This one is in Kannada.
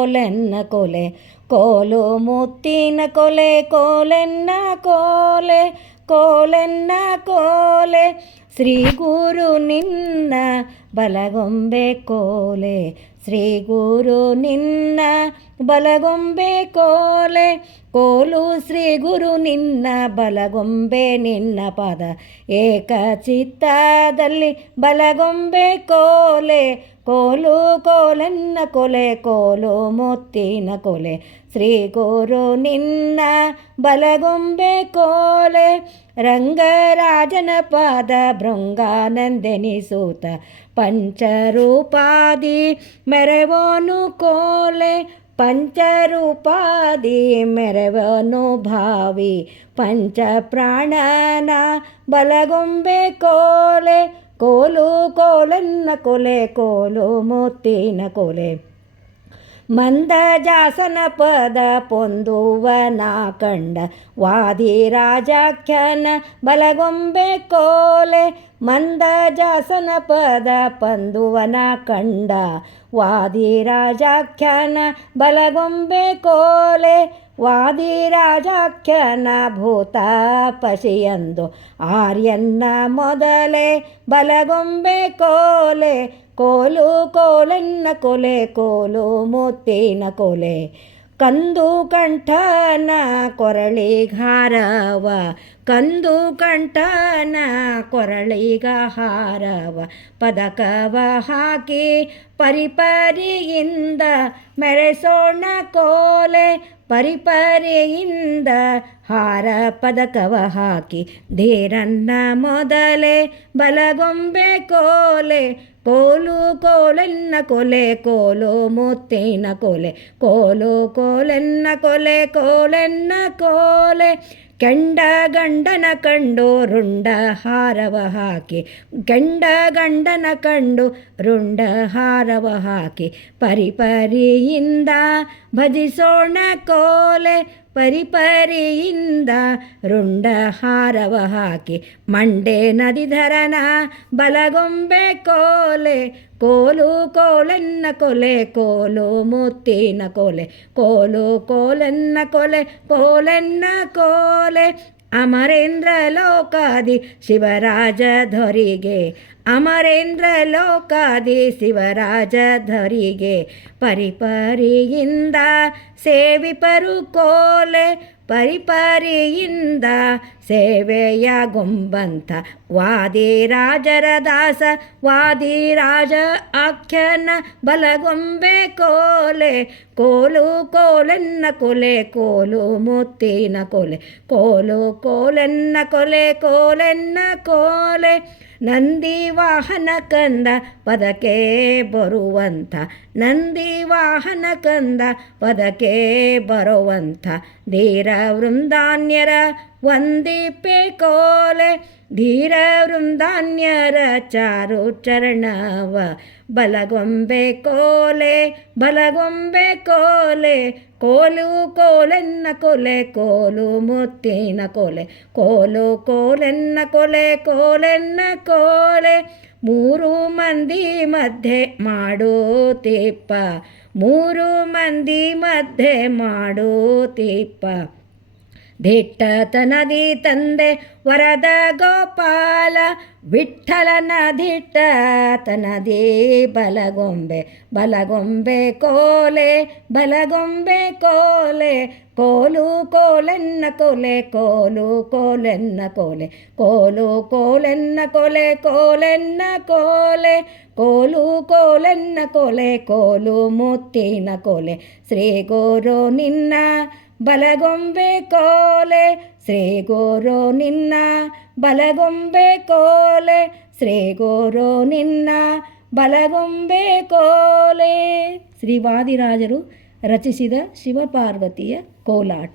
ಕೋಲೆನ್ನ ಕೊಲೆ ಕೋಲು ಮುತ್ತಿನ ಕೊಲೆ ಕೋಲೆನ್ನ ಕೋಲೆ ಕೋಲೆನ್ನ ಕೋಲೆ ಶ್ರೀ ಗುರು ನಿನ್ನ ಬಲಗೊಂಬೆ ಕೋಲೆ ಶ್ರೀ ಗುರು ನಿನ್ನ ಬಲಗೊಂಬೆ ಕೋಲೆ ಕೋಲು ಶ್ರೀ ಗುರು ನಿನ್ನ ಬಲಗೊಂಬೆ ನಿನ್ನ ಪಾದ ಏಕಚಿತ್ತದಲ್ಲಿ ಬಲಗೊಂಬೆ ಕೋಲೆ ಕೋಲು ಕೋಲೆನ್ನ ಕೊಲೆ ಕೋಲು ಮುತ್ತಿನ ಕೊಲೆ ಶ್ರೀ ಗುರು ನಿನ್ನ ಬಲಗೊಂಬೆ ಕೋಲೆ ರಂಗರಾಜನ ಪಾದ ಭೃಂಗಾನಂದೆನಿಸೂತ ಪಂಚರೂಪಾದಿ ಮೆರವೋನು ಕೋಲೆ ಪಂಚರೂಪಾದಿ ಮೆರವನು ಭಾವಿ ಪಂಚಪ್ರಾಣನ ಬಲಗೊಂಬೆ ಕೋಲೆ ಕೋಲು ಕೋಲನ್ನ ಕೊಲೆ ಕೋಲು ಮುತ್ತಿನ ಕೊಲೆ ಮಂದಜಾಸನ ಪದ ಪೊಂದುವನ ಕಂಡ ವಾದಿರಾಜಾಖ್ಯಾನ ಬಲಗೊಂಬೆ ಕೋಲೆ ಮಂದಜಾಸನ ಪದ ಪೊಂದುವನ ಕಂಡ ವಾದಿರಾಜಾಖ್ಯಾನ ಬಲಗೊಂಬೆ ಕೋಲೆ ವಾದಿರಾಜಾಖ್ಯಾನ ಭೂತ ಪಶಿಯಂದು ಆರ್ಯನ್ನ ಮೊದಲೇ ಬಲಗೊಂಬೆ ಕೋಲೆ ಕೋಲು ಕೋಲೆನ್ನ ಕೊಲೆ ಕೋಲು ಮುತ್ತಿನ ಕೊಲೆ ಕಂದು ಕಂಠನ ಕೊರಳಿಗಾರವ ಕಂದು ಕಂಠನ ಕೊರಳಿಗಾರವ ಪದಕವ ಹಾಕಿ ಪರಿಪರಿಯಿಂದ ಮೆರೆಸೋಣ ಕೋಲೆ ಪರಿಪರಿಯಿಂದ ಹಾರ ಪದಕವ ಹಾಕಿ ಧೀರನ್ನ ಮೊದಲೇ ಬಲಗೊಂಬೆ ಕೋಲೆ ಕೋಲು ಕೋಲೆನ್ನ ಕೊಲೆ ಕೋಲು ಮುತ್ತಿನ ಕೊಲೆ ಕೋಲು ಕೋಲೆನ್ನ ಕೊಲೆ ಕೋಲೆನ್ನ ಕೋಲೆ ಕೆಂಡ ಗಂಡನ ಕಂಡು ರುಂಡ ಹಾರವ ಹಾಕಿ ಕೆಂಡ ಗಂಡನ ಕಂಡು ರುಂಡ ಹಾರವ ಹಾಕಿ ಪರಿಪರಿಯಿಂದ ಭಜಿಸೋಣ ಕೋಲೆ ಪರಿಪರಿಯಿಂದ ರುಂಡ ಹಾರವ ಹಾಕಿ ಮಂಡೆ ನದಿಧರನ ಬಲಗೊಂಬೆ ಕೋಲೆ ಕೋಲು ಕೋಲೆನ್ನ ಕೊಲೆ ಕೋಲು ಮುತ್ತಿನ ಕೊಲೆ ಕೋಲು ಕೋಲೆನ್ನ ಕೊಲೆ ಕೋಲೆನ್ನ ಕೋಲೆ ಅಮರೇಂದ್ರ ಲೋಕಾದಿ ಶಿವರಾಜ ಧರಿಗೆ ಅಮರೇಂದ್ರ ಲೋಕಾದಿ ಶಿವರಾಜ ಧರಿಗೆ ಪರಿಪರಿಯಿಂದ ಸೇವಿಪರು ಕೋಲೆ ಪರಿಪರಿಯಿಂದ ಸೇವೆಯ ಗೊಂಬಂತ ವಾದಿರಾಜರ ದಾಸ ವಾದಿರಾಜ ಆಖ್ಯಾನ ಬಲಗೊಂಬೆ ಕೋಲೆ ಕೋಲು ಕೋಲೆನ್ನ ಕೊಲೆ ಕೋಲು ಮುತ್ತಿನ ಕೊಲೆ ಕೋಲು ಕೋಲೆನ್ನ ಕೊಲೆ ಕೋಲೆನ್ನ ಕೋಲೆ ನಂದಿ ವಾಹನ ಕಂದ ಪದಕ್ಕೆ ಬರುವಂಥ ನಂದಿ ವಾಹನ ಕಂದ ಪದಕ್ಕೆ ಬರುವಂಥ ಧೀರ ವೃಂದಾನ್ಯರ ವಂದಿಪೆ ಕೋಲೆ ಧೀರ ವೃಂದಾನ್ಯರ ಚಾರು ಚರಣವ ಬಲಗೊಂಬೆ ಕೋಲೆ ಬಲಗೊಂಬೆ ಕೋಲೆ ಕೋಲು ಕೋಲೆನ್ನ ಕೊಲೆ ಕೋಲು ಮುತ್ತಿನ ಕೊಲೆ ಕೋಲು ಕೋಲೆನ್ನ ಕೊಲೆ ಕೋಲೆನ್ನ ಕೋಲೆ ಮೂರು ಮಂದಿ ಮಧ್ಯೆ ಮಾಡೋತಿಪ್ಪ ಮೂರು ಮಂದಿ ಮಧ್ಯೆ ಮಾಡೋತಿಪ್ಪ ದಿಟ್ಟತನದಿ ತಂದೆ ವರದ ಗೋಪಾಲ ವಿಠ್ಠಲನ ದಿಟ್ಟತನದಿ ಬಲಗೊಂಬೆ ಬಲಗೊಂಬೆ ಕೋಲೆ ಬಲಗೊಂಬೆ ಕೋಲೆ ಕೋಲು ಕೋಲೆನ್ನ ಕೊಲೆ ಕೋಲು ಕೋಲೆನ್ನ ಕೊಲೆ ಕೋಲು ಕೋಲೆನ್ನ ಕೊಲೆ ಕೋಲೆನ್ನ ಕೋಲೆ ಕೋಲು ಕೋಲೆನ್ನ ಕೊಲೆ ಕೋಲು ಮುತ್ತಿನ ಕೊಲೆ ಶ್ರೀ ಗುರು ನಿನ್ನ ಬಲಗೊಂಬೆ ಕೋಲೆ ಶ್ರೀ ಗುರು ನಿನ್ನ ಬಲಗೊಂಬೆ ಕೋಲೆ ಶ್ರೀ ಗುರು ನಿನ್ನ ಬಲಗೊಂಬೆ ಕೋಲೆ ಶ್ರೀ ವಾದಿರಾಜರು ರಚಿಸಿದ ಶಿವಪಾರ್ವತಿಯ ಕೋಲಾಟ.